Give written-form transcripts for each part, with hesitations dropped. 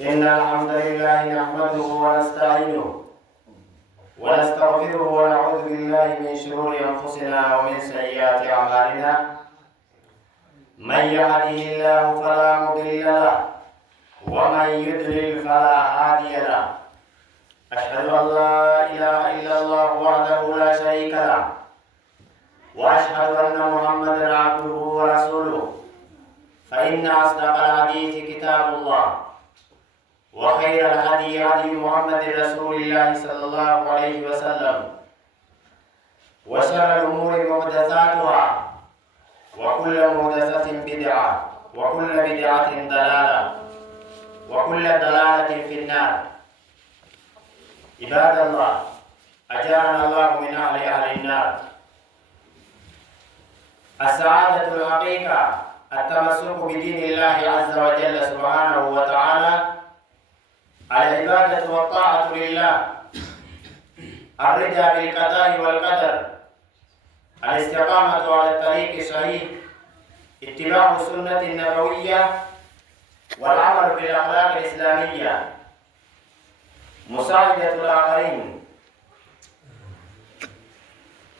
إن الحمد لله نحمده ونستعينه ونستغفره ونعوذ بالله من شرور أنفسنا ومن سيئات أعمالنا. من يهده الله فلا مضل له ومن يضلل فلا هادي له. أشهد أن لا إله إلا الله وحده لا شريك له وأشهد أن محمدا عبده ورسوله. فإن أصدق الحديث كتاب الله وخير الهدي هدي محمد رسول الله صلى الله عليه وسلم وشر الأمور محدثاتها وكل محدثة بدعة وكل بدعة ضلالة وكل ضلالة في النار. عباد الله أجارنا الله من أهل النار. السعادة الحقيقة التمسك بدين الله عز وجل سبحانه وتعالى، العبادة والطاعة لله، الرضا بالقضاء والقدر، الاستقامة على الطريق الصحيح، اتباع السنة النبوية، والعمل بالأخلاق الإسلامية، مساعدة الآخرين،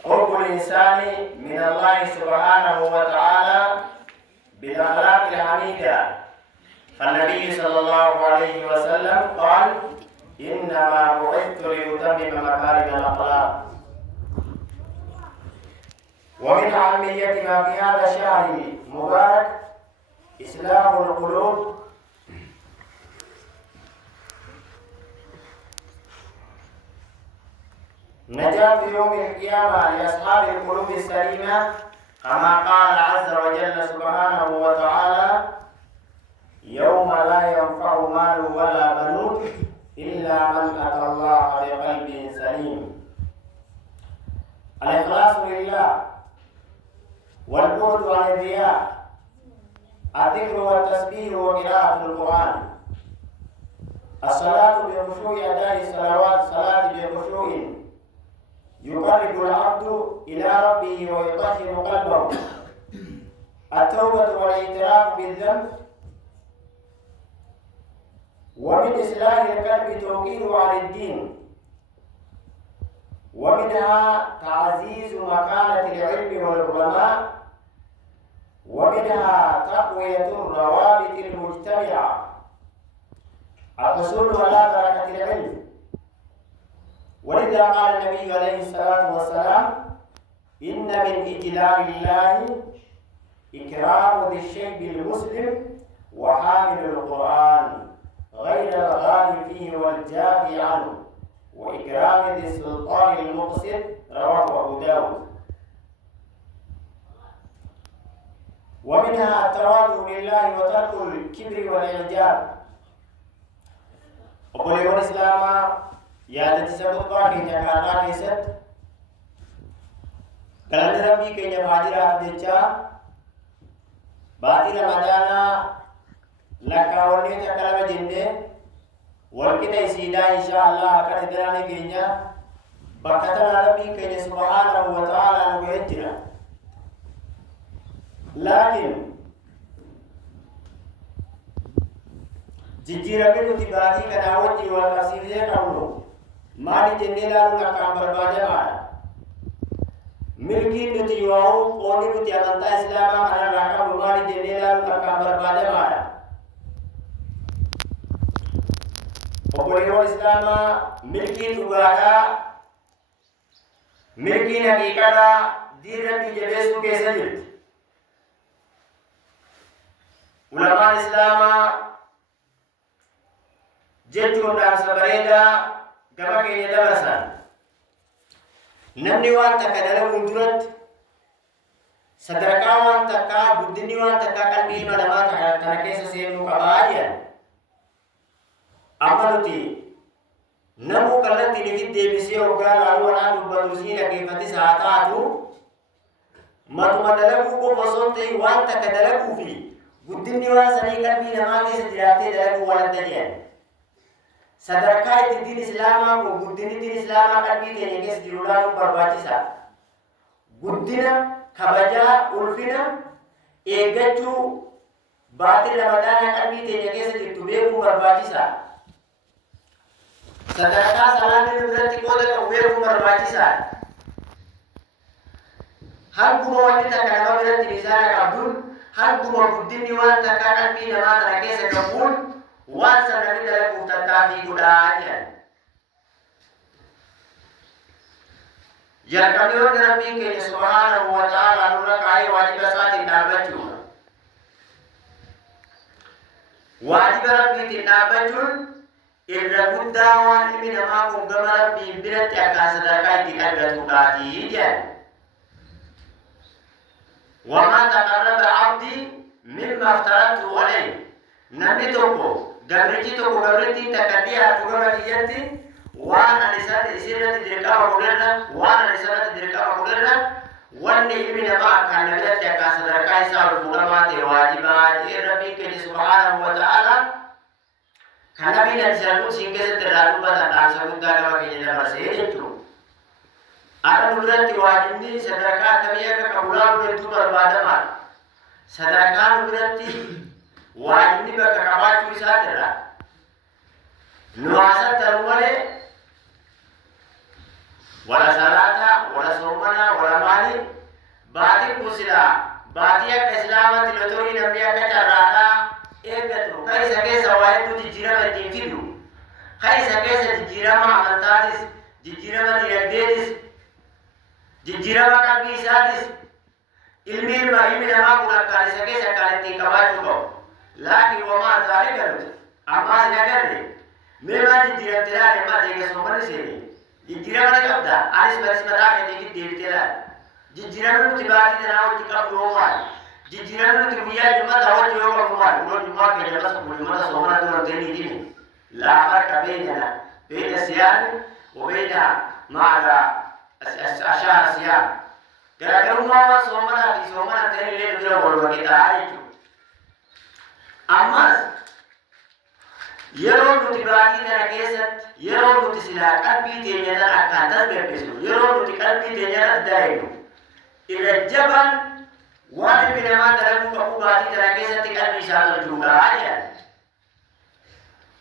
قرب الإنسان من الله سبحانه وتعالى بالأخلاق الحميدة. فالنبي صلى الله عليه وسلم قال: إنما بعثت لأتمم مكارم الأخلاق. ومن أهمية ما في هذا الشهر المبارك إصلاح القلوب، نجاة يوم القيامة لأصحاب القلوب السليمة، كما قال عز وجل سبحانه وتعالى: يوم لا ينفع مال ولا بنون إلا من أتى الله بقلب سليم. الإخلاص لله والبعد عن الرياء، الذكر والتسبيح وقراءة القرآن، الصلاة بخشوع، أداء الصلوات صلاة بخشوع يقرب العبد إلى ربه ويطهر قلبه، التوبة والاعتراف بالذنب، ومن إصلاح القلب توقيره عن الدين، ومنها تعزيز مكانة العلم والعلماء، ومنها تقوية الروابط المجتمعة، الحصول على بركة العلم. ولذا قال النبي عليه الصلاة والسلام: إن من إجلال الله إكرام ذي الشيب المسلم وحامل القرآن غير الغالي فيه والجافي عنه، وإكرام ذي السلطان المقصد. رواه أبو داود. ومنها التواضع لله وترك الكبر والإعجاب. وقل الإسلام يا تسبب باقي جكارا كيست كلام ربي كي نفاجر أبديتشا باتي رمضانا لكا ولي تكلم جنة والكتا يسيدا إن شاء الله أكاد دراني كينيا بكتنا ربي كي سبحانه وتعالى نبيتنا. لكن جيجيرا بنو تباتي كناوتي والقصيدة كونو مالي جنة لارو نكام بربادة مالا ملكي نتيواو قوني نتي أمانتا إسلاما أنا راكا مالي جنة لارو نكام بربادة مالا. وقولوا الإسلام ملكي نبادا ملكي نبيكادا دينا بجبسو كيسجد. علماء الإسلام جتون دام سبريدا كما كي يدرسان نمني وان تكا دلو درت صدركا وان تكا بدني وان تكا قلبي مدما تنكيس سيمو كباجيا أمانتي نمو كلتي لفيد ديبسي وقال أرونا نبادوسي لكيفتي ساعتاتو مدما دلو بفصنتي وان تكا دلو في بدني وان سني قلبي نما كيس جراتي دلو وان تجين sadarkaa itti diin islaamaa kun guddinni diin islaamaa qalbii keenya keessa jiruudhaan barbaachisa. Guddina, kabajaa, ulfina eeggachuu baatii ramadaanaa qalbii keenya keessa jirtu beekuu برباجيسا صدقة سلام نبرتي قولة ويركم برباجيسا هل كما وانت كان برتي ميزانك عبدون هل كما بدني وانت كان بي نما تركيس كبول وانسى نبي دلك وتتافي قداجا يركبون ربي سبحانه وتعالى نورك عي واجب ساتي نابتون واجب ربي تنابتون إلا قدوان من ما كم ربي برت أكاسد كاي تكبر تقاتي جن وما تقرب عبدي مما افترضت عليه نبي توكو قبرتي تكديها تقوم بيدي وانا لسات إسيرة دركا وقولنا وانا لسات دركا وقولنا واني من ما كان نبيت يكاسد كاي سال فلمات واجبات ربي كي سبحانه وتعالى كان نبي نسألون سينكس ترالو بدن سبوت داغا كي نبرسيجتو أنا نبرت واجبني صدقة كبيرة كقولان ولتو بربادما صدقة نبرتي واجبني بكرامات ويساترا نواسة ترومالي ولا صلاة ولا صومنا ولا مالي باتي كوسلا باتي كإسلام تلتوري نبيا كترانا إيجتو كاي سكيس وايد تجيرا بتنفيدو كاي سكيس تجيرا ما عملتادس تجيرا ما ديرديس تجيرا ما كبيسادس ilmi nama kuna kali sake sakali tikabatu ko laki wama zalika amma sinagarre mema jidira tela ma dege somani sene jidira mana kabda alis baris mata ke dege devtela jidira nu tibati na o tikam roma jidira nu tibiya juma dawo jo ko kuma no juma ke jama so juma so mana to deni dini la farqa bainana baina siyam wa baina ma'ada ashar siyam gara-gara umawa somana tani le dura bolwa kita hari ammas yero nuti baati tana kesat yero nuti sila qalbi teenya tana akkantas beekesu yero nuti qalbi teenya addaayinu ila jaban waan binama dalagu qabu baati tana kesatti qalbi isaa tolchuudha aja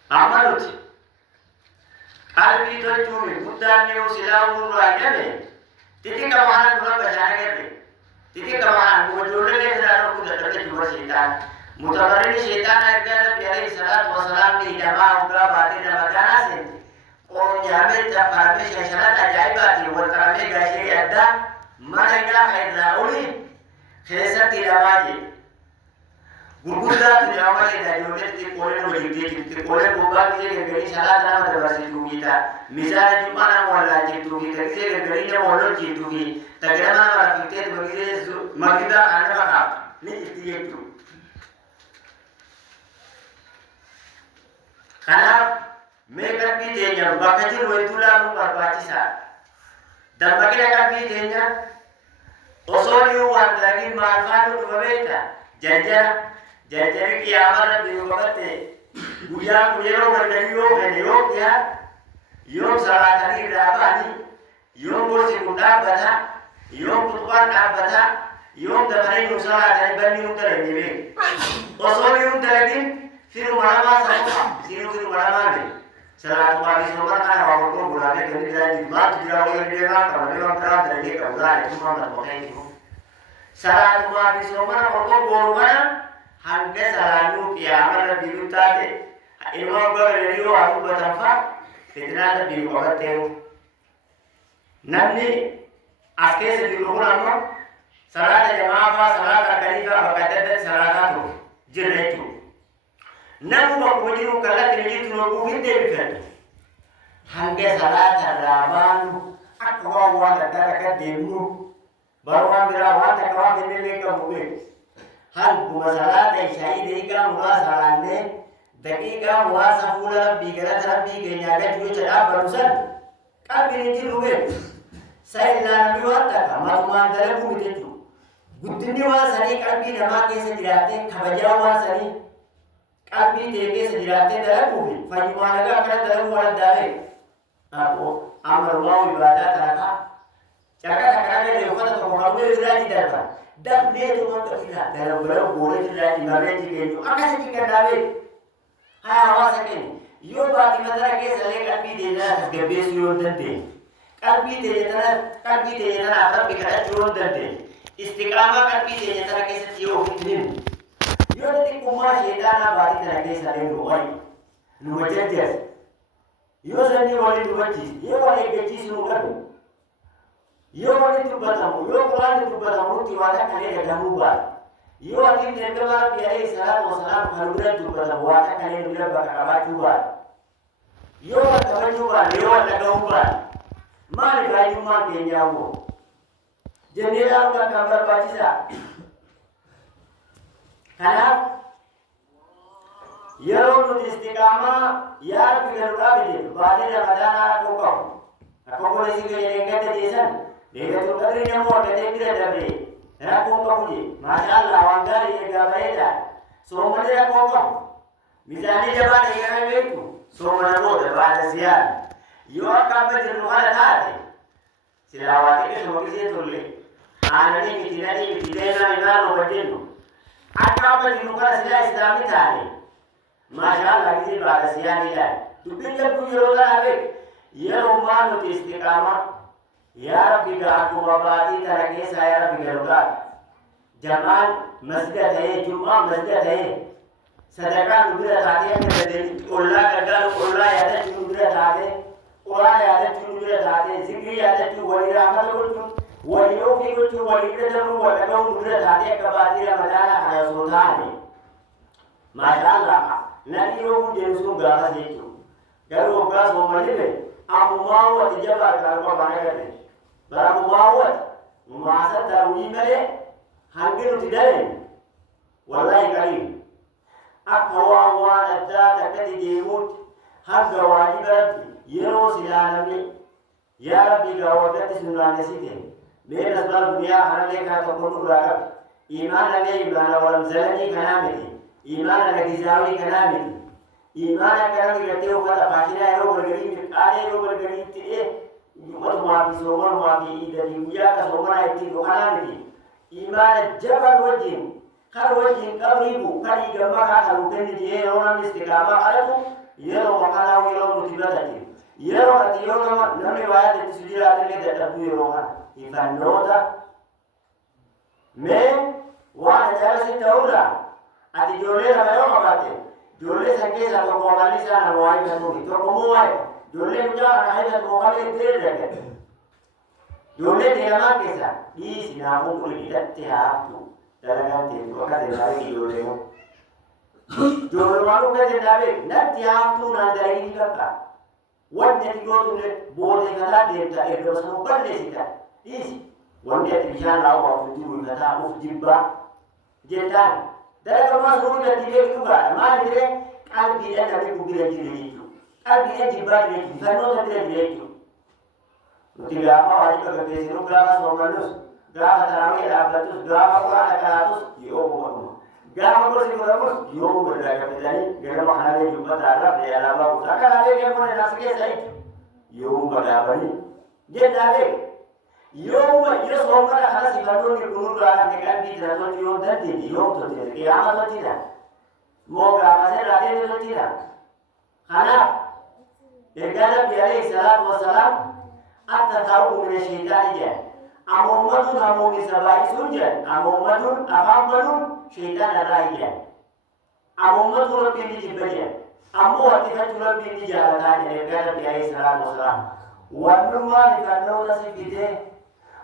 amaluti qalbi tolchuumi guddaan yoo silaa umurraa hidhame titi kamaran dua bacaan kerte titi kamaran bojolle le zaro ku datte juwa setan mutabarrin setan arga nabi alaihi salatu wasalam ni jama uga baati na magana se on jabe ta farme shasharat ajaibati wal karame gashi adda malaika khaira uli khesati rawaji gurgudda tu jamaale da jolle ti kole no jidde ti kole boba ki je gari salat na madrasa tu kita misal jumana wala jitu ki kise gari ne wala jitu ki tagana wala fikte tu bagi magida ana baka ni jitu yetu kana meka bi tenya bakati roitula nu barbachisa dan bagina ka bi tenya osori wa dagi marfanu babeta jajara jajari kiamara biwakate guya kuyero gadariyo gadariyo ya yom salatani rabani yom kursi kudabata yom kutwan abata yom dabari nusalatani bani nukaranibe osori untalagin firu marama sama firu marama be salatu bagi sobar kana waktu bulane kani dan jimat jirawo dega kamane wakra dage kaulane cuma berpakai itu salatu bagi sobar waktu bolugana hangga salalu kiamar bilutate ilmu bagariyo aku batamfa fitnah bilu bagateu namni aske se bilu amma salat jama'a salat kalifa bagadat salatatu jiraitu namu bakujiru kala kinitu no binde bifat hangga salat raban akwa wa dadaka demu barwan birawan takwa binde ka mube hal masalah syai deka murasalane dakika murasa fula bigara rabbi ke nyaga juga cerah barusan kabin itu rube saya nabi wata kamaruman dalam bumi itu buddhini wasani kalbi nama ke sedirate khabaja wasani kalbi teke sedirate dalam bumi fajmanaga kana dalam wala dare aku amarullah ibadah taraka caka takana le ufata to kamu irati darba dab ne to man kafila dalam berau boleh tidak dimarahi gitu akase jika dawe ها واسكن يوبا تمتنا كيس عليك قلبي تيجنا تسجبيس يودنتي قلبي تيجنا ربك أجودنتي استقامة قلبي تيجنا كيس تيو فتنين يودتي كوما شيطانا باتي تنا كيس عليك لغاي لوجتيس يوزني ولي لوجتيس يوالي جتيس لغاي يوالي تبتمو يوالي تبتمو تيوانا كلي جموبا يوالي نبينا بيالي الصلاة والسلام خلونا تبتمو وانا كلي نبينا بكاباتوبا يوالي تبتموبا يوالي تبتموبا ما لقاي يوم ما كينياو جنيرا ولا كامبر باتيسا كنا يرون الاستقامة يا بيرقى بدي بعدين رمضان أكو لسه كي ينقل تجسن ليه تقدر ينمو كتير دبي أكو كمجي ما شاء الله وانقال يجابيدا سومني أكو ميزاني جبان يجابيتو سومنا بود بعد سيان يوم كامل جنوبنا تاتي سلawati كسمكسي تولي أنا نيجي كتيرنا ينالو بدينو أكامل جنوبنا سلا إسلامي تاني ما شاء الله كتير بعد سيان إلى تبين جبوا يرولا أبيك يوم ما نتستقامة يا ربي قاعدوا باباتي تركيسا يا ربي قلوكا جمال مسجد है जुम्मा مسجد है सदका नुबुरा थाते हैं कोल्ला करदार कोल्ला याद है नुबुरा थाते कुरान याद है नुबुरा थाते जिक्र याद है वली रहमत को वलियों की कुछ वली के जब वला को नुबुरा थाते कबादी रमजान खाया सोता है माशाअल्लाह नदियों को जेंसु गाना देखो गरो का सोमले में अमुमावत जबा करवा बना करते बरामुमावत मासा दारुनी में hangiru tidain wallahi karim akwa wa adata kadi demut haga wajibat yero silanami ya rabbi gawati sunna sike me nasbal dunya harale ka to kullu raka iman ne ibana walam zalani kanamiti iman ne gizawi kanamiti iman kanami gate o kata pakina ero bergari kale ero bergari te yumat ma bi soman ma bi idari ya ka somana iti kanamiti إيمان جبل وجين خل وجين قريبو كلي جمع خلو كن جيه رونا استقامة على يرو مكانا ويرو متبادل يرو أتيونا نمي واحد تسجيلات اللي تدبو يروها يفنوتا من واحد جالس الدولة أتجولي لما يوم أباتي جولي سنكيسة تقومالي سانا مواهي بسوكي تقوموهي جولي مجانا نحيبت مقالي الدير لك Jole tema kesa di sinamu kuli dati hatu dalam tim ko kate lagi jole mo jole malu kate dabe dati hatu na dari kaka wanne ti go tule bode kata de ta e do samu palle sita is wanne ti bishan lawo ko tiru kata uf jibba jetan dalam mas ru da ti de kuga ma dire kalbi da nabi kugira jire itu kalbi da jibba dire fano da dire itu Tiga hari kerja siru gama somalus, gama tarawih abadus, gama Quran akatus, yo bukan. Gama kursi kuramus, yo berdagang pedani, gama makanannya jumpa taraf di alam bagus. Akan ada yang pernah nasi saya, yo berdagang. Dia dah yo somala halas ibadah ni kunur akan dekat di dalam yo dan di yo tu dia. Kiamat tu tidak. Mau gama saya rakyat itu tidak. Karena Nabi alaihi salatu wassalam التثاؤب من الشيطان جاء أمومة أموم سبائي سجن أمومة أفضل شيطان الرأي أمومة ربي نجبجا أمو أتفت ربي نجالتان لكان بأي الصلاة والسلام والنما لكنه نسيبته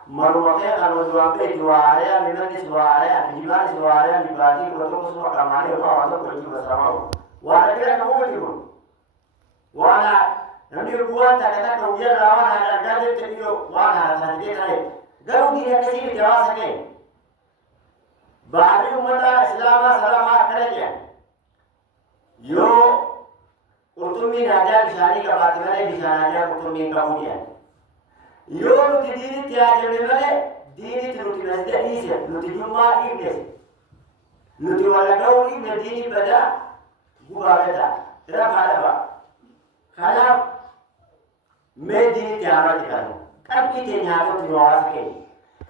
مروحي الوجوان بيت وعليا ممن سواريا نجمان سواريا نباتي وطوك سوى كماني وقوة كل بسرعه وأنا كده كموتكم وأنا Nanti buat kata kemudian lawan ada dari video wah nanti kali. Garu dia kasih jawab sakit. Bahagian umat Islam selamat kerja. Yo utumi naja bisani kabatimane bisanaja utumi kemudian. Yo nuti dini tiada memale dini nuti nasda isi nuti jumma iblis. Nuti wala kau iblis dini pada gua beda. Tidak ada. Kalau मैं दिन त्यागा दिखाऊं कब भी दिन यहाँ को दिवास के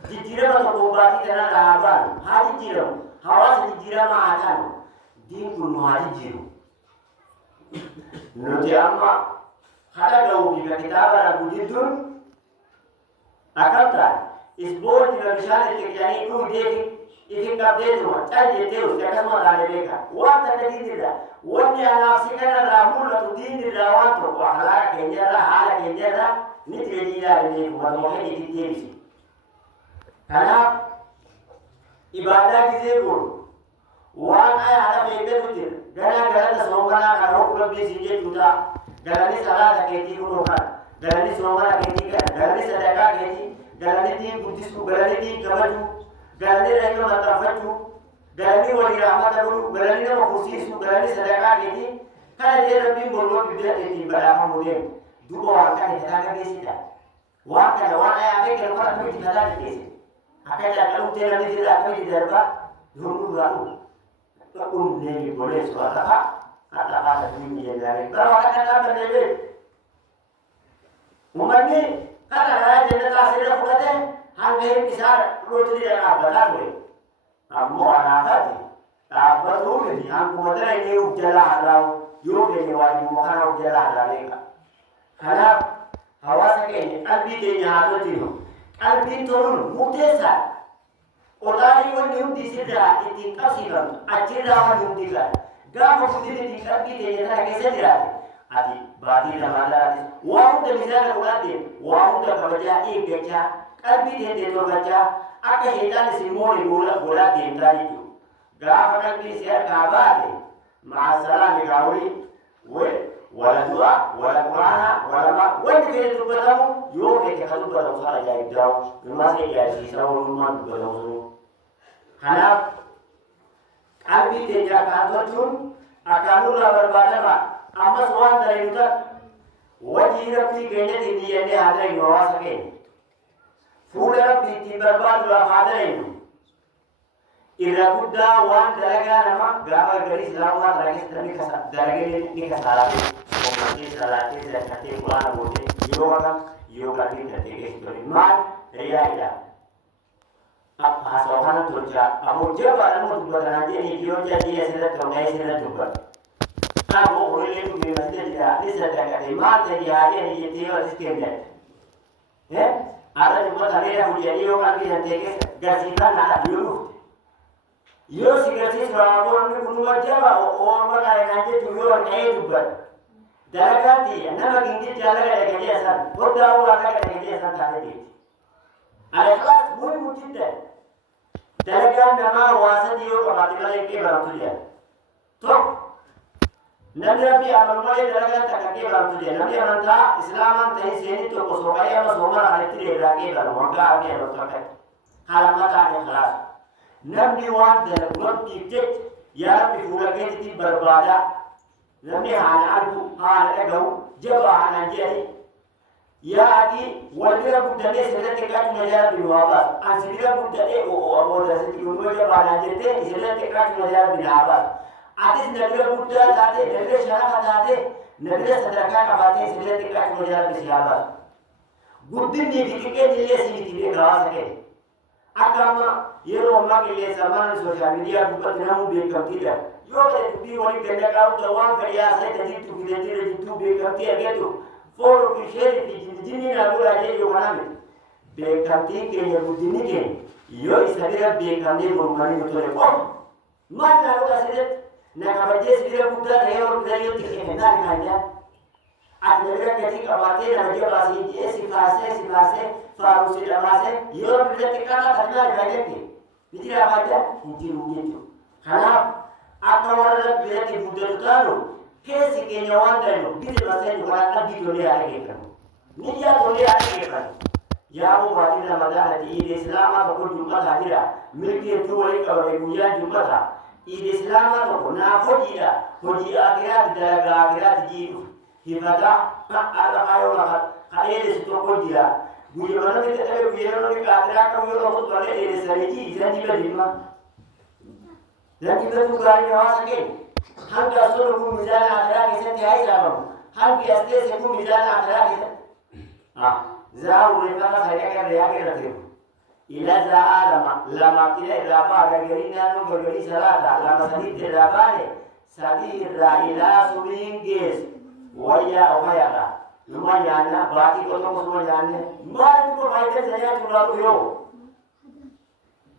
जिजीरा में तो कोबाती करना लाभान हाजी जीरो हवा से जिजीरा में आता नो दिन को Mahaji zero nuti amma hada ga'uu fi kitaaba guddiddun akkamtaan ispoortii na bishaan itti qicanii dhugdee ifin qabdeetuma cal jettee usti akkasuma taane beeka waan takka diinirra wanni anaaf si kanarraa mul'atu diinirraa waan tokko akhlaaqa keenyarraa haala keenyarraa ni tireenii ilaalinee matuma keenya itti deebisi. Kanaaf ibaadaa gisee godhu waan ayaadha beekatu jira ganaa galata soomanaa kan hoku rabbii siin jechuu ta'a galanii salaata keetii kunoo kana galanii soomana keetii kana galanii sadaqaa keetii galanii diin guddisuu galanii diin kabajuu galanii rahima maxxanfachuu galanii walii rahmata godhuu galanii nama fursiisuu galanii sadaqaa keetii kana jee rabbiin boloo bibira keetiin badhaafamuu deemu duuba waan kana fataa qabeessidha waan kana waan ayaa beekanu kana akkamitti fataa qabeessi akka jaalladhuuttee namni sirraa akkamitti darbaa yommuu duraanuu dhumnee goleessu atafa atafa sadii jennaan bara waan akka dhaabannee beeku uummanni kana karaa jannataa sirra fudhate hanga hin isaa rootiriidha dhaabbataa ture ammoo anaafati dhaabbatuu miti hanguma dareenee uf jalaa hadraa'u yoo keenya waajibuma kana uf jalaa hadraa beeka kanaaf hawaasa keenya qalbii keenya haa tolchinu qalbiin toluun murteessaa qotaanii wanni hundi sirraa ittiin qabsiifamtu achirraa wanni hundi gaadha gaafa guddin ittiin qalbii keenya tana keessa jiraate ati baatii lamalaatis waa hunda misaala godhaatee waa hunda kabajaa eeggachaa qalbii teentee tolfachaa akka sheexaan isin moole godhaa deemtaa jechuudha gaafa qalbii si harkaa baate maasalaami gaawulii wala du'a wala quraana wala ma wanti fedhe dubbatamu yoo fedhe ka dubbatamu sana ajaa'ibdaa'u ilmaas eeggaasiisa walummaan dubbatamu sunu kanaaf qalbii keenya akkaan tolchuun akkaanurraa barbaadama ammas waan dareenyu ta'a wajii rabbii keenyatiin niyyannee haa dareenyu hawaasa keenya fuula rabbii ittiin barbaaduudhaaf haa dareenyu irra guddaa waan dalagaa nama gaafa garii islaamaa tana keessatti dalagee ni kasaarate uummatee salaatee zakatee quraana gootee yoo akkam yoo qalbii tattee keessatti maal riyaa'idha haasawaa kana tolchaa ammoo jabaadhaan moo dubbatanaa jedhanii yoo jadii asirratti hundaa'ee sirratti dubbatu kanaafuu horiilee dhugee masjida jira ni saddaqate maal ta'e haa jedhanii jettee yoo asis kennate haadha dubbata reera hojjetanii yoo qalbii tattee keessa garsiifannaa yoo dhufte yoo si garsiisu raaboonni kunuma jaba oolma qaayinaan jechuun yoo ta'ee dubbata dalagaatti nama gingilchaa laga dhagajee san hoddaa'uu waan laga dhagajee san taate jeeti alaqaas muhimu jiddan dalagaan namaa waasadii yoo qabaate malee qeebalamtu jedhan tokko namni rabbii amanu malee dalagaan takka qeebalamtu jedhan namni amantaa islaamaan ta'ee seenii tokko soqayee ama soomara alitti deebiraa qeebalamu waggaa abdii amantu akka halamma taane kalaasu namni waan dalagu rabbiif jecha yaa rabbi fuula keetitti barbaada namni haana argu haana dhagahu jaba haanaan jedhani yaa ati walbira guddadhee sirratti qaatuma yaa rabbi nu haa baasu an sibira guddadhee oodasitti kunuma jaba haanaan jettee sirratti qaatuma yaa rabbi na haa baasu atis nabira guddaa taate nabira sharafa taate nabira sadarkaa qabaatee sirratti qaatuma yaa rabbi si haa baasu guddinni fi xiqqeen illee simiti beeka hawaasa keenya akka amma yeroo ammaa qilleensa mana sooshaal miidiyaa dubbatti namuu beekamtiidha yoo ta'e dubbii walii ganda qabuudha waan fedhiyaa sayta jirtu fidantiira jirtuu beekamtii argattu fooloo fi sheerii fi jinjinni naa godhaa jee yoo kanaa miti beekamtiin keenya guddinni keenya yoo isa bira beekamnee mormanii nu tole qofa maal naa godhaa sirratti na kabajee sibira guddaa ta'ee ol birayyootti kennaa kaan jaa ati nabira gatii qabaatee nama jabaasii jee si faasee faarusi dhamaase yoo biratti kana tanaa gaajette bitira baada hinjiru jechu kanaaf akka warra biratti guddatu taanu keesi keenya waan ta'eef biti maseen waan qalbii tolee argeeffamu ni yaa tolee argeeffamu yaa mubaatii ramadaana iid islaamaa tokko jummataa jira milkii hedduu walii qabame guyyaan jummataa iid islaamaa tokko naaf hojiidha hojii akiraati dalagaa akiraati jiidhu hifata haadha faayoo lafa kadheedesi tokko jira guyyaana ni ta'e guyyaana ni qaatira akka yoo ta'u tolee dheedesanii isaan dibadima Zanjibar gaarii hawaasa keenya hanga asoola kun miizaana akhiraa keessatti haa isaabamu hangi asteese kun miizaana akhiraa keessatti zaa'u reeffama sadaqaa riyaa irratti ila za'a lama ila irraa ba'a gagarii naannoo gagarii salaata lama sadiitti irraa baane سبيل إلى سبيل جيس ويا أويانا لما جانا باقي كتب سما جانا ما تقول فايدة زيادة تقول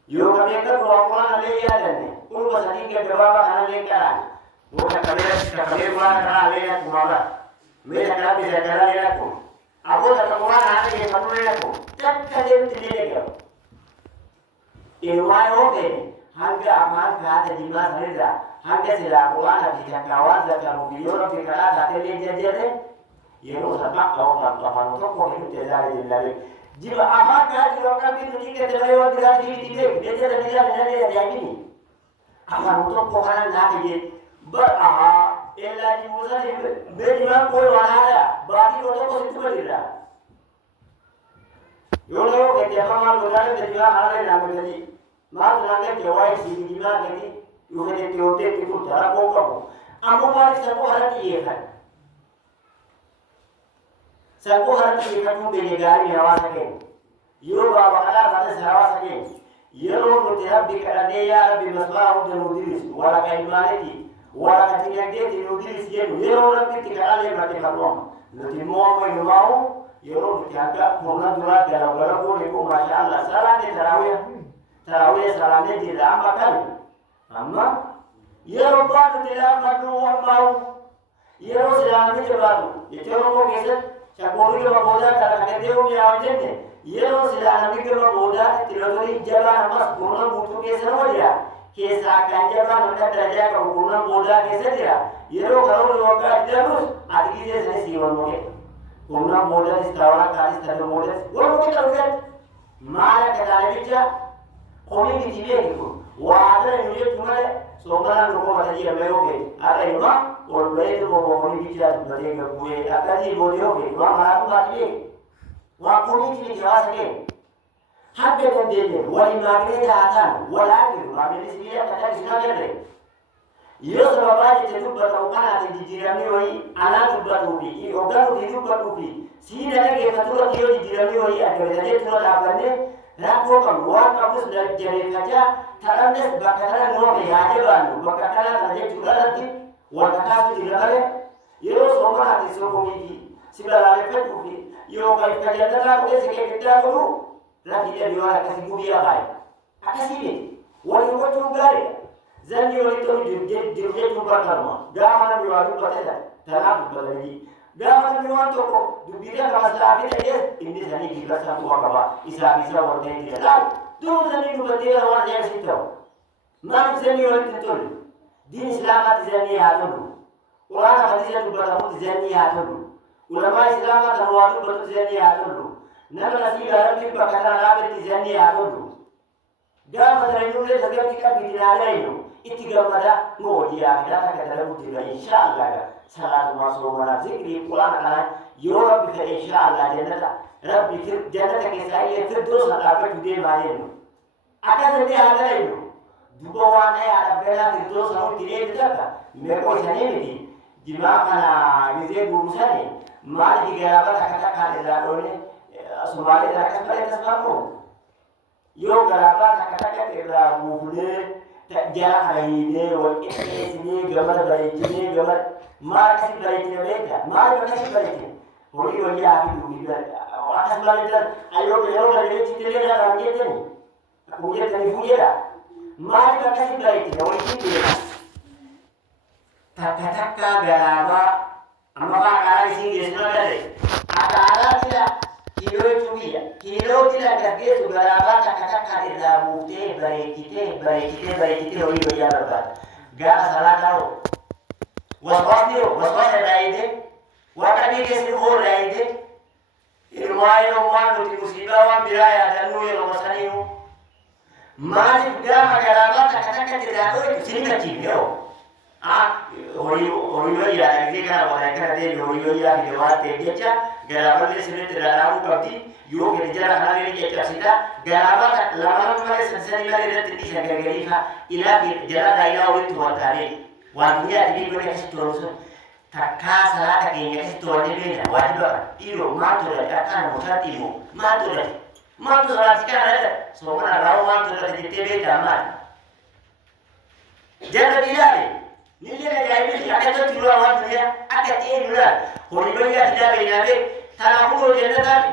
يو كم يكتر وقوان عليه يا دني كل بسنين كجواب أنا ليكان वो कबीर कुरान करा लेना तुम्हारा मेरे करा भी करा लेना तुम अब वो कुरान आने के मतलब लेना तुम तब कदे ले गया इनवाय हो गए हम के अमान खाते दिमाग नहीं रहा हम के सिला कुरान अभी तक आवाज का मूवीओ भी करा जाते ले जे ये लो सबक और अपन तो को ही तेजा ले ले जीव आमा का जो का भी तुझी के चले वो दिला दी दे जे दिला ले जाएगी नहीं अपन तो को खाना ना के बरहा एला जी मुझे बेजमा कोई वाला है बाकी लोगों को सिद्ध कर दिया यो लोग के जमाना गुजारे बेजमा हाले ना मेरी मां नागे केवाई सी दिना कहती यो के होते कि तू जरा को कहो अम्मो वाले सबको हरती है सबको हरती है तुम के गाड़ी में आवाज सके यो बाबा अल्लाह बात से आवाज सके ये लोग मुतहब्बी कर दे या रब्बी मसबाह उद्दीन वाला का ईमान की wala katika geti nudili yenu yero rabbi tikale mate kaloma nati momo yumao yero tikaka kona dura kala wala ko ne ko mashallah salate tarawih salate di amma kan amma yero badu dila madu wamau yero salame je badu yero ko kese chakori ke boda kala ke deu ni awjenne yero salame ke boda tilodori jaba namas kona butu kese no dia केसा कंजबा नंदा दर्जा का हुकुम बोला कैसे दिया ये लोग घरों लोग का जरूर आदि के जैसे सीवन होगे हुकुम बोला इस तरह का इस तरह बोला वो लोग क्या होगा मार के जाने बिचा कोई भी चीज़ है देखो वो आदर मुझे तुम्हारे सोमवार लोगों का ये मैं होगे अरे माँ और मैं तो वो कोई बिचा बनेगा बुए अगर ये बोले होगे वहाँ मालूम बात ये वहाँ कोई चीज़ क्या सके حتى تدين والمغرب هاتان ولكن ما بالنسبة لك تجنبه يوسف بعد تدبر وكان تجيرامي وهي أنا تدبر وفي يوغان وفي تدبر وفي سينا لك فترة تيجي تجيرامي وهي أكبر تدبر لابنه راكو كم وان كابوس لجري كذا ترانس بكرة نوع بيهاجبانو بكرة تجي تقولاتي وكذا تجيرامي يوسف ما هتسوقه يجي سبلا لفت وفي يوغا يفكر ترى كده سكيت كده lagi dia biwala kasi gubi abai akasini wali watu ngare zani wali to dirje to bakarma gamana biwalu batela talabu balani gamana biwan to ko dubira kasla bi de indi zani ki kasa to akaba isa warte ndi la do zani du batela war ya sito man zani wali to din islamat zani hatulu qur'an hadith du batamu zani hatulu ulama islamat rawatu batu zani hatulu نبلا سيلا ربي بكتنا رابط تزاني عطلو قام فترة يقول لك سبب كتاب بتنالينو اتقام مدى موجي آخرا تكتنا مدى إن شاء الله صلاة وصومنا ذكري قرآن على يو ربي فإن شاء الله جنة ربي في جنة كسائية في الدوس نقابل تدي مالينو أكثر دي هذا دوبوانا يا ربنا في الدوس نقول تريد لك ميكو سنيني دماغنا نزيد بروساني مالي جرابة تكتا كالي Sumali terasa pada tasmamu. Yo garapa kata-kata kira mufle tak jarak hari ini, waktu ini gambar baik ini gambar masih baik ini beda, masih baik ini. Hori hori api tu juga. Atas malam itu, ayo dari cipta dia orang kita ni. Aku dia tadi punya. Masih baik ini, hori ini beda. Kata-kata garapa, amma kalau sih gesma ada. Ada tidak? Kilo tidak kerja sugaraba cakap ada bukti baik kita hori hori berbat. Gak salah tahu. Was ada ide. Waktu ini sih orang ide. Ilmuwan orang tu musibah orang biraya dan nuyi orang saniu. Mari gak magaraba cakap ada itu sini kecil yo. hori ya zikra wala kana de hori ya bi wate jecha garaba le sene tiramu kabdi yo ke jara hale ke tasita garaba lama male sansani male de tindi sagarifa ila bi jara daila wa tuwatare wa dunya di gone kastonso takka salata ke ngati to ne be na wajiba iro mato da kan mutatimu mato salati kana so mana rawo mato da tebe da mal jara bilale نيجي جايبين أكتر تروح وادريا أكتر نلا هوليبيا كده بينابه تناقض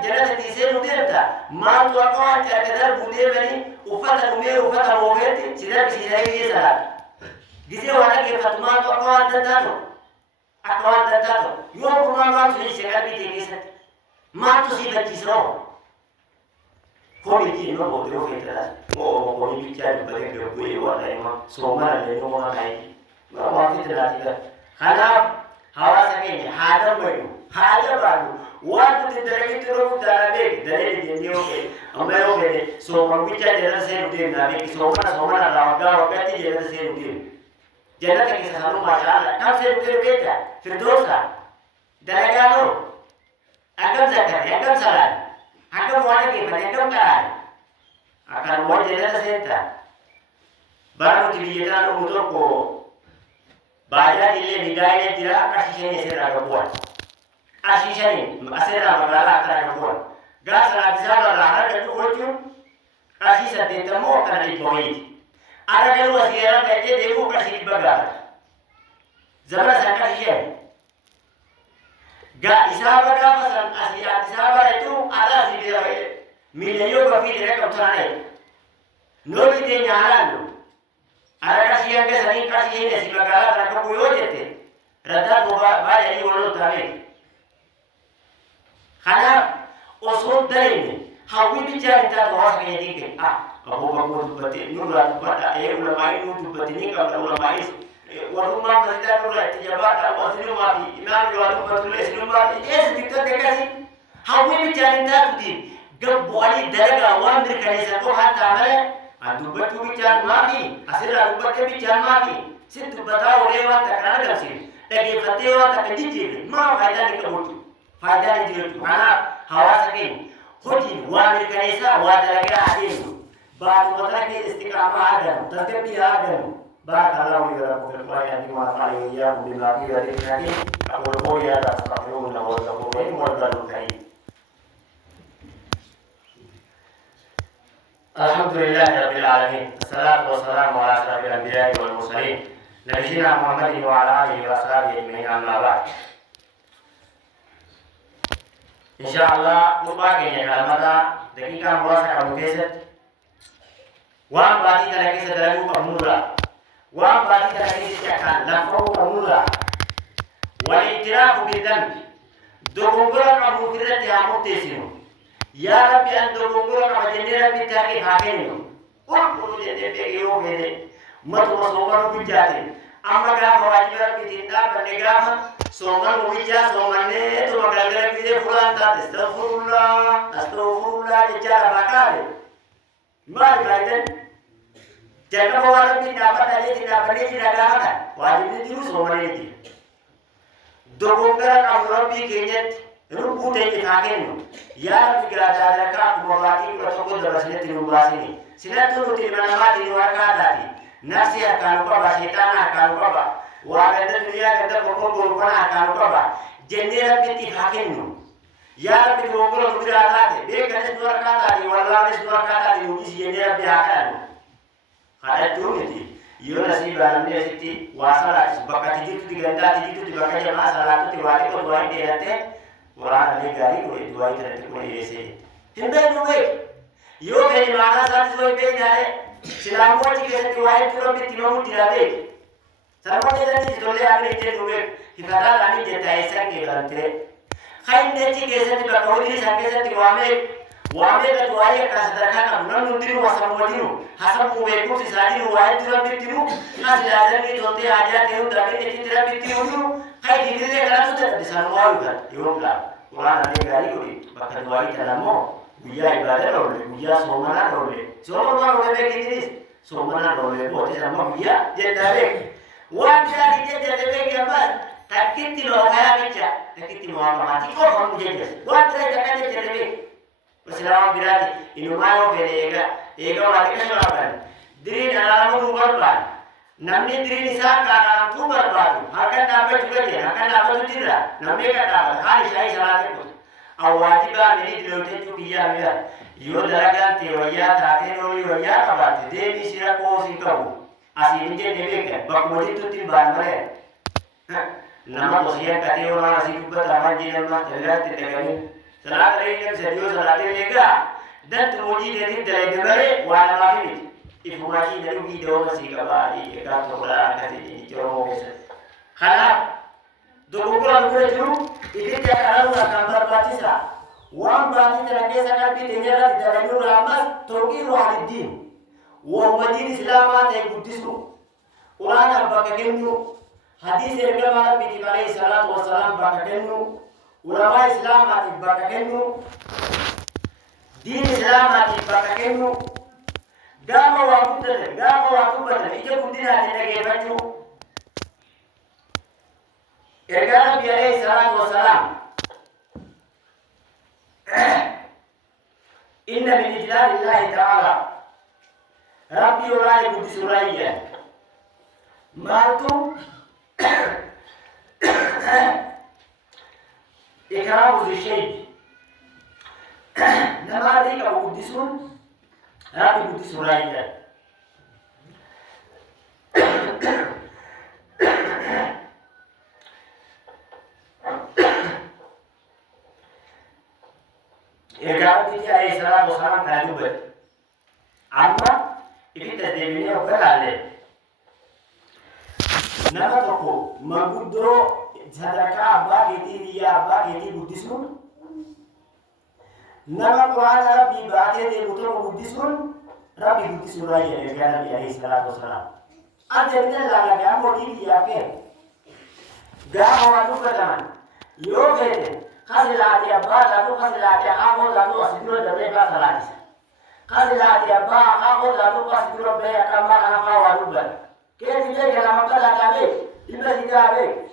جنة تيسير وديرتا ما توقع أنت أكتر بودي بني وفتح نمير وفتح موفيت سيدا بسيدا يسلا جزء وانا كيف تمان توقع أنت تاتو أقوى أنت تاتو يوم ما تسوي شغال بيتكيسات ما تسوي بتشرو كوني كي نو بوديو فيتراس مو كوني بيجاري بدي بقولي وانا إما سوما لينو ما كاي ما في تلاتي خلاص هوا سكين هذا بينو هذا بانو وانت تدري تروح داربك داري دينيو كي أمبارو كده سوما بيجا جرا سيرودين نابك سوما راوغا وقتي جرا سيرودين جرا تكيس هلو ما شاء الله كم سيرودين بيتا فردوسا دارجانو أكم زكاة أكم سلام أكم وانا كيف أكم كراي أكم وانا جرا سيرتا بارو تبيجان أمودو baja dille bidaya tira kasishene sera gabuan ashishani asera magala akara gabuan gasara bizaba rana da duoju kashisha tetamo kana dipoyi ara galu asira bete devu kashi baga zabra sakashiye ga isaba ga masan asiya isaba itu ada sibira milayo ga fi direct utrane no bide nyalanu Araka siang ke sering kasih ini si bagala terangkat puyo jete. Rada boba baya ini walau tahu. Karena osot dari ini, hawi bicara kita doa sekali dikit. Kamu tuh beti nurut pada ulama ini tuh beti ini kalau ulama ini waktu mana kita nurut jabat waktu itu mati. Imam waktu betul sebelum mati. Sedikit dekasi. Hawi bicara kita tuh di gebuali daraga wan berkali satu hantar mana. Adubat tu bicara mafi, asal adubat tu bicara mafi. Situ batau lewat takkan ada sih. Tapi fatwa takkan dijil. Mau faedah ni kebutu. Faedah ni jiru. Mana hawa sakin. Hujin wamir kanisa wadaraga adil. Batu mataki istiqamah ada. Tertib ada. Barakallahu li wa lakum wa yahdi wa ta'ala iyyakum bil haqi wa dinati. Aqulu qawli hadha astaghfirullah wa atubu ilayhi wa atubu ilayhi. الحمد لله رب العالمين الصلاة والسلام على أشرف الأنبياء والمرسلين نبينا محمد وعلى آله وأصحابه أجمعين أما بعد إن شاء الله نبقى كلمة دقيقة مراسة كمكيسة وان باتي تلقيسة دلقوا كمورا وان باتي تلقيسة كان لفعوا كمورا والاعتراف بالذنب دوغنغرا كمكيسة تيامو تيسينو Ya Rabbi anto gogoro ka jende Rabbi taki hakeni ko jende be yo gede matu soman bujate amma ga fawaji Rabbi tinda banega soman bujja somane to magagara bide fulan ta astaghfirullah jara bakale mal baiden jaka bawa Rabbi dapat tadi tidak balik tidak ada wajib itu somane itu dogongara ka Rabbi kenyet rupu tenge hakeni ya bigrada ka kumawati ko to do rasne tinubasini sinatu tilmana mati wakadati nafsi akan ko ba setan akan ko ba wa gada dunia gada ko ko akan ko ba jendera biti hakenu ya bi ko ko bigrada be ganes dua kata di wallahi dua kata di uji jendera bi akan ada tumiti yo nasi baramne siti wasala bakati jitu diganda jitu dibakaja masalah tu tiwali ko doai derate Orang ni gari ko dua itu nanti ko ese. Himbe nuwe. Yo kani mana satu so be nyare. Silamu aji ke dua itu robi tino mutirabe. Sarwa de nanti dole agre je nuwe. Hikara lani jeta esa ke lante. Khain ne ji ke sati ba kawri sanke sati wame ka dua ya ka sadaka na nan nundiru wasam wadinu. Hasam uwe ko si sadinu wa itu robi tino. Nasi lazan ni tote aja teu dabe ne tira bitinu. Hai dikire kana tu tak disanwa juga. Yongla. Quran ani gari ko bakal dua itu namo. Buya ibadah role, buya somana role. Somana role be kinis. Somana role bo te sama buya jendare. Wan dia dijade be gambar. Takiti lo kaya bica. Takiti mo mati ko hom jejes. Wan dia jakane jade. Wassalamu birati. Inumayo ega mati ka soraban. Diri dalamu berban. Namni diri nisa ka tu berbadu. Akan dapat juga dia, akan dapat tidak. Namni kata hari saya salah itu. Awajiba ini dilote tu kiya ya. Yo daragan teoria tate noli ya kabati. Devi sira ko singkabu. أسيرين جنبك بقولي تطيب بارمره nama kosian kati orang nasi kubah taman jiran mas jelas tidak salat ini serius salat ini enggak dan temuji dari dari wala lagi informasi dari video masih kembali kita coba kasih ini coba karena dokumen itu ini dia kalau gambar batisa uang bati terkait sangat bidenya di dalam ramas togi rohidin uang madin Islam ada Buddhisme Quran apa kekenu hadis ergamana bi alaihi salatu wassalam bakakenu ulama Islam ati bakakenu din Islam ati bakakenu gama wa kubata ije kudina ati nage baju ergamana bi alaihi salatu wassalam inna min ijlalillahi ta'ala rabbi wa la yabudi surayya maltu إكرام ذي الشيء نماذج أبو قدسون ربي قدس رايدا إكرام ذي عليه الصلاة والسلام تعلمه أما إذا تدبينه وفعله nama toko magudo sadaka bageti riya bageti buddhism nama Quran rabbi bageti muto buddhism rabbi buddhism raya ya nabi alaihi salatu wasalam ada ni la ga modi riya ke ga wadu kadaman yo kete khasilati abba tu khasilati amo tu asidro dabe ka salati khasilati abba amo tu asidro be kama kana fa wadu ba keti le kana makala tabe ibla digabe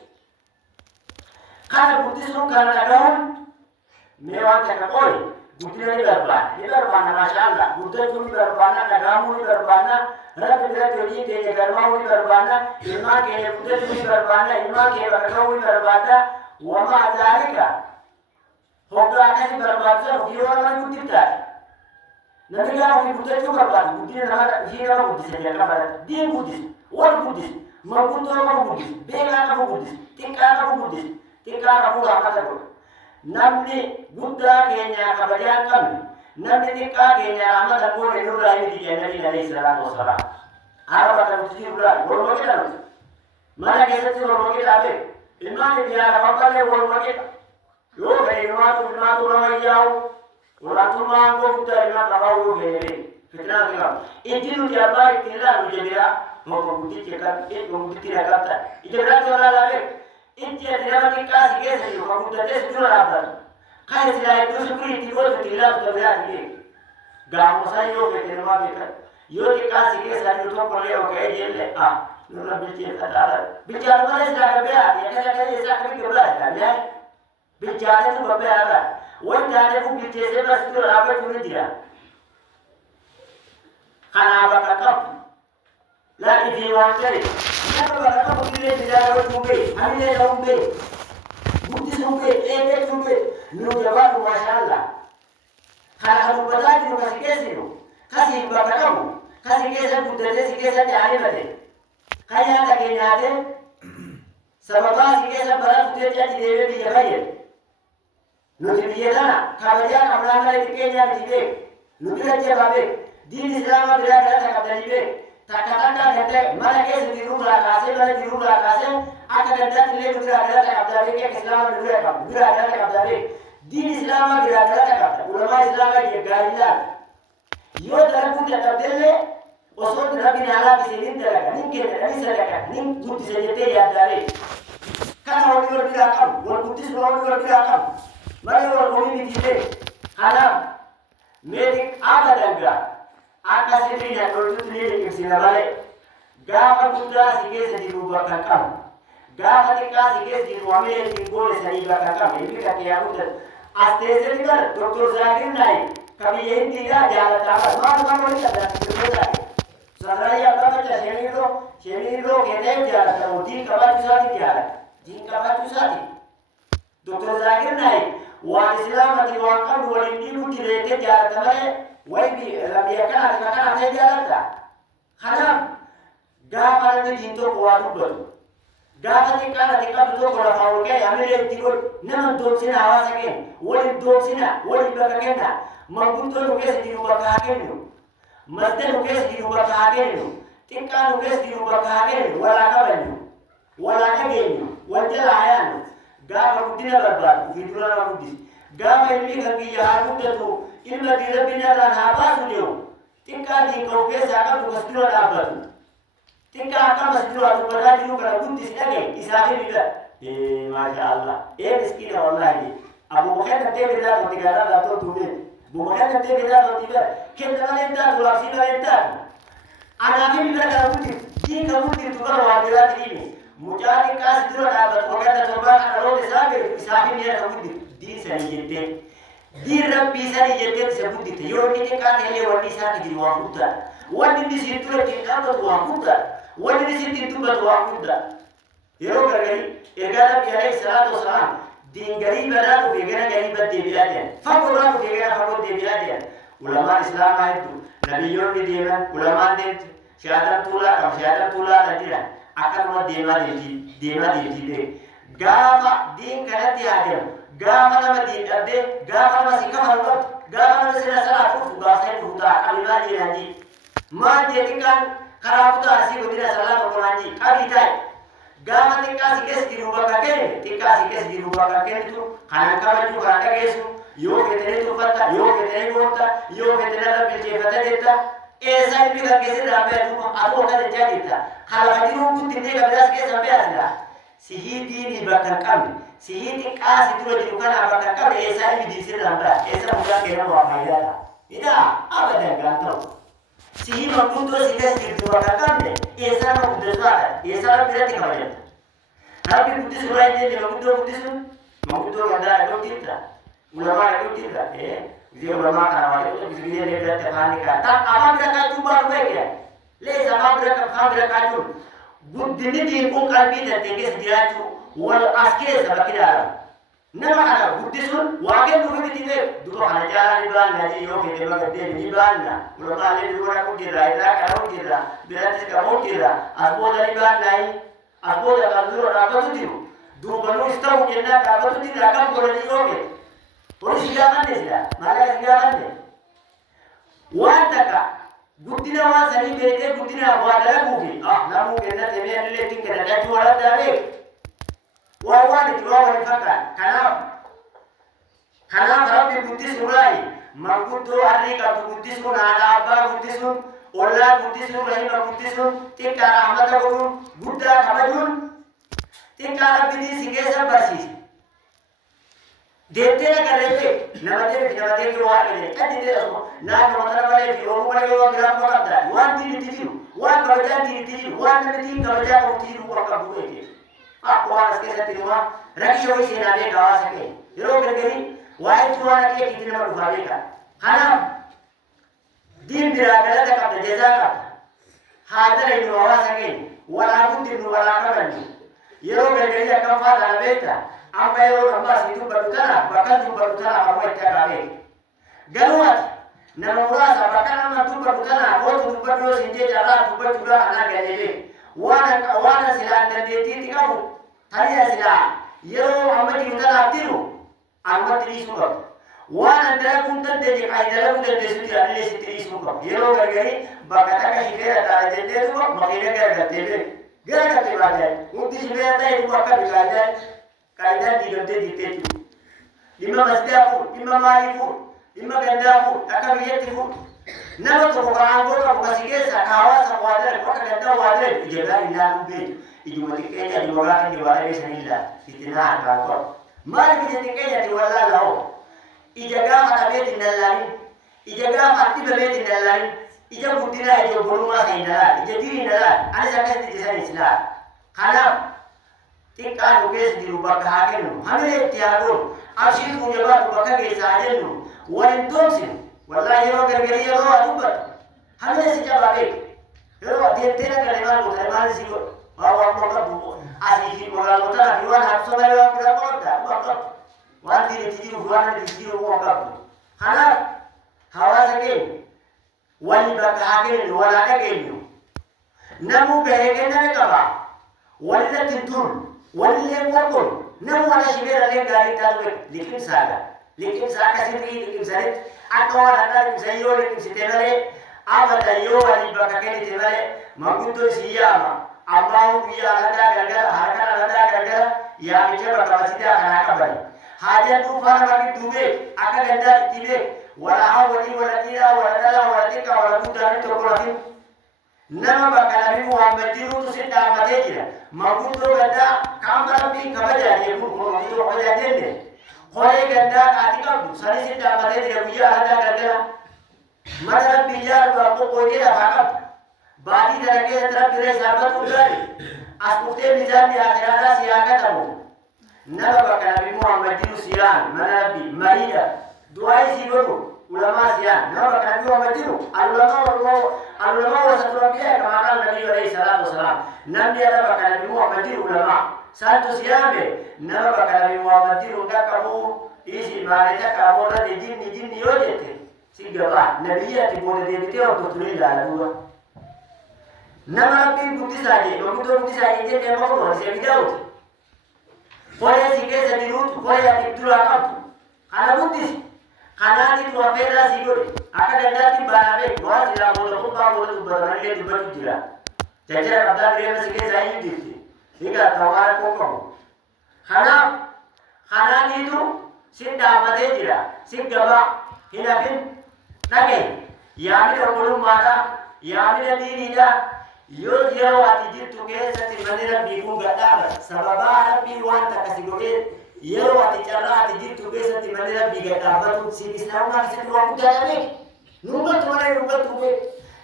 kana buddhism kana daun mewa takakoi buddhism ni berbana masyaallah buddhism ni berbana kagamu ni berbana rabbi rabbi ke garma ni berbana ilma ke buddhism ni berbana ilma ke kagamu ni berbana wa ma zalika hokka kasi berbana hiwa ni buddhita nabi ga buddhism berbana buddhism nama hiwa buddhism ya kamar dia buddhism What Buddhist? Mabuddha Buddhist. Bela Buddhist. Tika Buddhist. Tika Buddha kata namni Buddha kenya kabajakan. Namni tika kenya amatan boleh nurra ini di Nabi alaihi salatu wasalam. Arab akan mesti boleh kita. Mana kita tu boleh kita be. Imam dia apa le boleh kita. Yo be imam ramai jauh. Orang tu mangko Buddha imam tahu be. Fitnah dia. Itu dia baik tidak menjadi mau membukti kan membukti kata itu berarti orang lain itu tidak kasi kes mau membukti itu apa kai sila itu seperti itu tidak terjadi gamu saya yo betul kita yo kasi kes itu to boleh oke jelle nurra bicara mana sudah berat ya kada sakit kebelas kan ya bicara itu berbeda wanda ada bukti sebab itu apa itu dia kana bakal لا في واقعي أنا بقى بقول لك جاوا جوبي أنا جوبي بودي جوبي إيه جوبي نو جواب ما شاء الله خلاص بدأت نو كسيكسينو كسي بكرامو كسيكسا بودي سيكسا جاري بدي كيا تكيناته سببا سيكسا بلا بودي جاتي ديوي بيجاير نو تبيجانا كابجا كملانا لتكينيا تيجي نو بيجا بابي دين إسلام بلا كذا كابدانيبي Kata-kata kata mana kes di rumah kasih akan ada nilai berada tak abdari ke Islam berada tak abdari di Islam berada tak abdari ulama Islam dia gailan yo dalam pun tak abdari osor Nabi Nala di sini tak ning ke ni sedekah ning bukti saja ya abdari kan orang berbirakan bukti orang berbirakan mana orang ini tidak haram medik abadan enggak Akasi bina produk ini kisah balik. Gapa Buddha sikit sedikit bakakam. Gapa tika sikit di ruamil tinggal sedikit bakakam. Ini kata yang udah. Asal sedikit Doktor Zakir naik. Kami yang tidak jalan tamat. Mana ini ada Doktor Zakir. Sebenarnya apa macam seni itu kita jalan tamat. Jin kapan tu sati. Doktor Zakir naik. Wan Islam mati wangkan dua minggu direket jalan tamat. Wai bi labiya kana saja ada. Karena gaafa namni diintoo waa dubbatu gaafa xiqqaana xiqqatu tokko lafa ol ka'e hamilee itti godhu nama doomsina hawaasa keenya waliin doomsina waliin bakka kenna manguddoo nu keessa jiru bakka haa kennu masda nu keessa jiru bakka haa kennu xiqqaa nu keessa jiru bakka haa kennu walaa qabannu walaa dhageenyu wal jala haa yaannu gaafa guddina barbaadu fi dura nama guddisi gaafa ilmi kan kiyya haa guddatu ilma dirabbiin irraan haa baasu deemu xiqqaa diinka of keessaa qabdu kas dura dhaabbatu tika kama sijua tupataji luka na gundi sidage isafiri bila mashaallah miskina wallahi abu bakar tebe da to tigara da to tume abu bakar tebe da to tiba kenda lenta to afsina lenta ana fi bila ka gundi tika gundi to karo wa bila tini mujadi ka sijua da ba to kada to ba ka ro de sabe isafiri ya gundi din sani jette din rabbi sani jette se gundi te yo ni ka tele wani sa ti wa hutta wani ni situ ti ka to wa hutta wani ni situ tu wa hutta yero gargari ergara bi alayhi salatu wassalam din gariba da ko begara gariba de biaden fakura ko begara fakur de biaden ulama islam ayatu nabiyyon ni deman ulama de syahadat tula da dira akan mo dema de gafa din kanati adem gafa nama din abde gafa nama sikam Allah gafa nama sila salat ufu gafa itu huta abima di nanti ma dia tikan karabuta asi bodina salat ko nanti kabitai gafa tika sikes di rumah kakek tika sikes di rumah kakek itu kanan kanan itu kana kesu yo ketene tu fatta yo ketene gota yo ketene la bilje fatta deta esa ilmi ka kese rambe tu atu ka jadi ta khala hadiru kutinne ka bilas ke sampai asla sihidi ni bakal kami sihidi kasi dulu di dukaan bakal kami esa ilmi di sini rambe esa bukan kena wa faida tidak abadan gantau sihidi makundo sikas di bakal kami esa makundo suara esa berarti kemarin tapi bukti surah ini makundo kada dokter ulama itu tidak dia ulama karena itu dia berarti panika tak apa mereka coba baik ya le sama mereka kacau buddini di pun kalbi dan teges dia tu wal aske sabakira nama ada buddisun wakil dulu ditinge dulu hanya jalan di bulan ngaji yo kita mengerti di bulan na ulama le dulu aku kira ira kalau kira berarti kamu kira asbo dari bulan naik asbo dari dulu apa tu diru dulu baru istau jenna apa tu diru akan boleh di yo Polisi silakan deh sudah, malah silakan deh. Wantaka, guddina wan sani berite guddina wadala buki. Namu kena teme anile tingkara datu wala dabe. Wawani tuwa wani fakkan. Kana rabbi buddis urai. Maguddo arika buddis kun ada abba buddis kun olla buddis kun rahima buddis kun tikkara amata kun gudda kabajun tikkara bidi sigesa barsis. देखते ना कर रहे थे नमते की वार करे क्या दे रहा हो ना तो मतलब वाले भी वो बड़े वो ग्राम को करता है वन तीन कवजा को तीन को कर हुए थे आप वहां इसके साथ तीनवा रखी हुई सेना ने गावा सके हीरो गरी वाई चुवाना के कितने में उठावे का खाना दिन बिरा गलत का जजा का हादर इन वावा सके वला बुद्ध वला करनी हीरो गरी का कफा दाबेता apa yang orang itu berutara bahkan itu berutara apa yang terjadi ganuat nama urasa bahkan nama itu berutara kalau itu berdua sinje jalan itu berdua anak gajah wana silan dan dia titik kamu tadi ya silan yo amat itu utara tiru amat tiri suka wana dalam punten dia kai dalam punten dia sudah ada tiri suka yo gari bakata kasih tara jadi itu makanya gara gara untuk sebenarnya itu bakal belajar kaidah diganti ditetu lima masdaku lima marifu lima gandaku akabiyatifu nama to kaango ka kusigeza kawasa kwadare kwa ganda wadare ijela ila mbe ijumati Kenya diwara ni wala bisa illa itina ka mali bijati Kenya diwala lao ijaga matabeti nalani ijaga matiba beti nalani ijabu dina ijo boluma sayna ijadiri nala ani sakati disani isla kana tika nuges di rubah kahakenu hamile tiago asyik kunjaba rubah kage sajenu walin tomsin wallahi yo gargari yo adubat hamile sijababe yo tena kaleman mutaiman sigo bawa moga bubo asiki moga mutara biwan hatso bale wa kira moga bakot wanti tiji buwan tiji moga hana hawa sake wali bakahakenu wala kagenu نمو بهجنا كبا ولا تدون ولا مقول نمو على شبير اللي قاعد يتابع لكن ساعة سيري لكن سرت أكوان هذا لكن سيو لكن ستملي أبدا يو اللي بكاكني تملي ما كنتو سياما أماو بيا هذا كذا هذا كذا يا بيجا بكاسيدا كنا كبري حاجة توفان بقى دوبه أكا جندا تيبه ولا ولي ولا نيرا ولا دلا ولا تيكا ولا كوداني تقولين nama bakal Nabi Muhammad itu sudah mati je. Maupun tu kata kamera pi kabar dia pun itu kabar dia ni. Kalau kata atika sari sudah mati je puja ada kerja. Mana bijar berapa koi dia hakam. Bagi terake terap pilih sahabat udah. Asbukte bijar di akhirat siaga tamu. Nama bakal Nabi Muhammad itu sian mana Nabi Maria dua isi baru. Ulama sian, nama Nabi Muhammad itu ulama satu Nabi kemakan Nabi alaihi salatu wasalam. Nabi ada bakal Nabi Muhammad itu ulama. Satu sian nama bakal Nabi Muhammad itu enggak kamu isi mereka kamu ada jin yojete. Sehingga Nabi ya tiba dia itu waktu tulis dalam dua. Nama Nabi bukti saja, bukti saja dia memang orang siapa jauh. Kau sikit sedirut, kau yang itu rakam. Karena bukti. Kanani tu apela siguri aka dandati banabe wa sila bola tu barani le dubatu jira jajara kada dire sige zayi dirti higa tawara ko kanani tu sinda mate jira sigaba hinapin nage yami ro mata yami le dirida yo ati jitu ke sati manira biku gata sababa rabbi wa takasigoge yero ati charra ati jitu besa ti manera biga tabatu si islam ma se tuwa kudane nubat wala nubat tuwe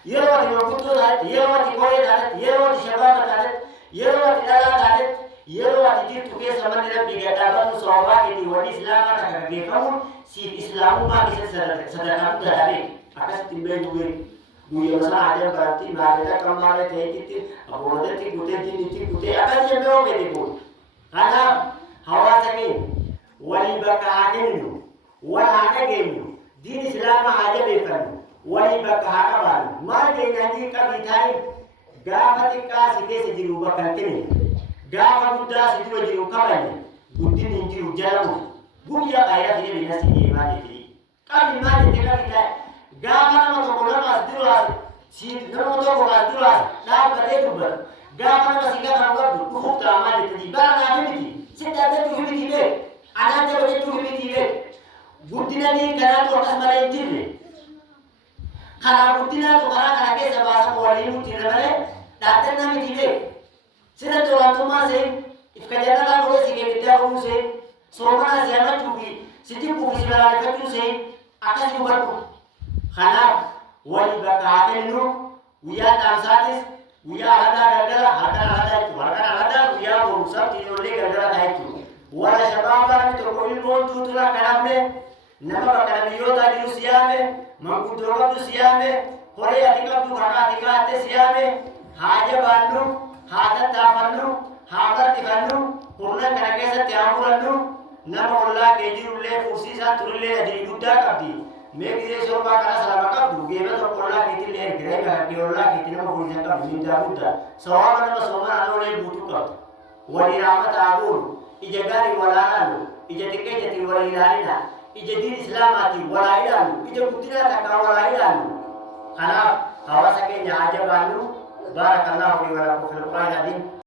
yero ati mabutu da yero ati kore da yero ati shababa da yero ati dala da yero ati jitu besa manera biga tabatu soba ke ti wadi islam ta ka ge kamu si islam ma ke sadaka da dare akas timbe duwe duwe masa aja berarti bahasa kamare te ti abode ti gute akas je me o me dibu kana hawasakin wali baka hadinu wala hadagenu din islam hajabe kan wali baka hakaban ma de nani ka bitai gafati ka side se jiru baka kene gafa budda se jiru kabani budin ni jiru jalamu buya ayat ini binasi ma de tri kabi ma de ka bitai gafa na to kola mas diras si no to kola diras na ka de dubar gafa na singa kan gabdu ku ta ma de tri ba na bimiti Sida tu hibiti be, anak jawab tu hibiti be. Butina ni kana tu akas mana intir. Kalau butina tu kana ke sebab wali mu tira bale, datang nama tibe. Sida tu orang tu masih, ifkajaran lah boleh sikit kita pun sih. Somana siapa tu bi, siti buku sebelah kita tu sih. Akas juga tu. Kalau wali berkata nu, uya tamsatis. Uya ada itu, ada uya berusaha tinoleh gara-gara itu. Wala shababa itu koil bontu tu lah kanamne, nama bakal biyo tadi usiame, mangkutroga tu siame, Korea tika tu kakak tika ate siame, haja bandu, haja tafandu, haja tikandu, purna kanakesa tiamurandu, nama Allah kejirulle kursi sa turulle adiri buddha kabdi. Megire sorba kana salama kabdu, gebe to Allah kiti le grega ki Allah kiti nama kursi kabdu buddha. Sawama nama soma alole butu kabdu. Wali rahmat agur, ijagari walanalu, ijatike jati wali ilalina, ijadin islamati wala ilalu, ijabutina taka wala ilalu. Karena kawasake nyaja balu, barakallahu li wa lakum fil Qur'an azim.